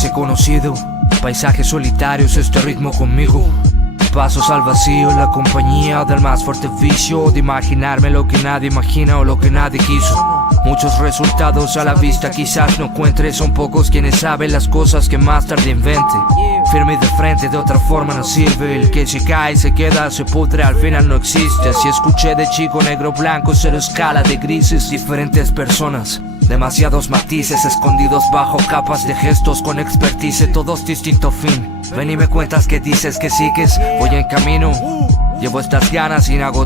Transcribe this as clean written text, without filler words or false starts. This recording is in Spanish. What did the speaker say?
parece conocido. Paisajes solitarios, este ritmo conmigo. Pasos al vacío, la compañía del más fuerte vicio de imaginarme lo que nadie imagina o lo que nadie quiso. Muchos resultados a la vista quizás no encuentre, son pocos quienes saben las cosas que más tarde invente. Firme y de frente, de otra forma no sirve. El que se cae, se queda, se pudre, al final no existe. Así escuché de chico, negro, blanco, cero escala de grises. Diferentes personas, demasiados matices escondidos bajo capas de gestos con expertise, todos distinto fin. Ven y me cuentas que dices que sigues, voy en camino. Llevo estas ganas sin agotar.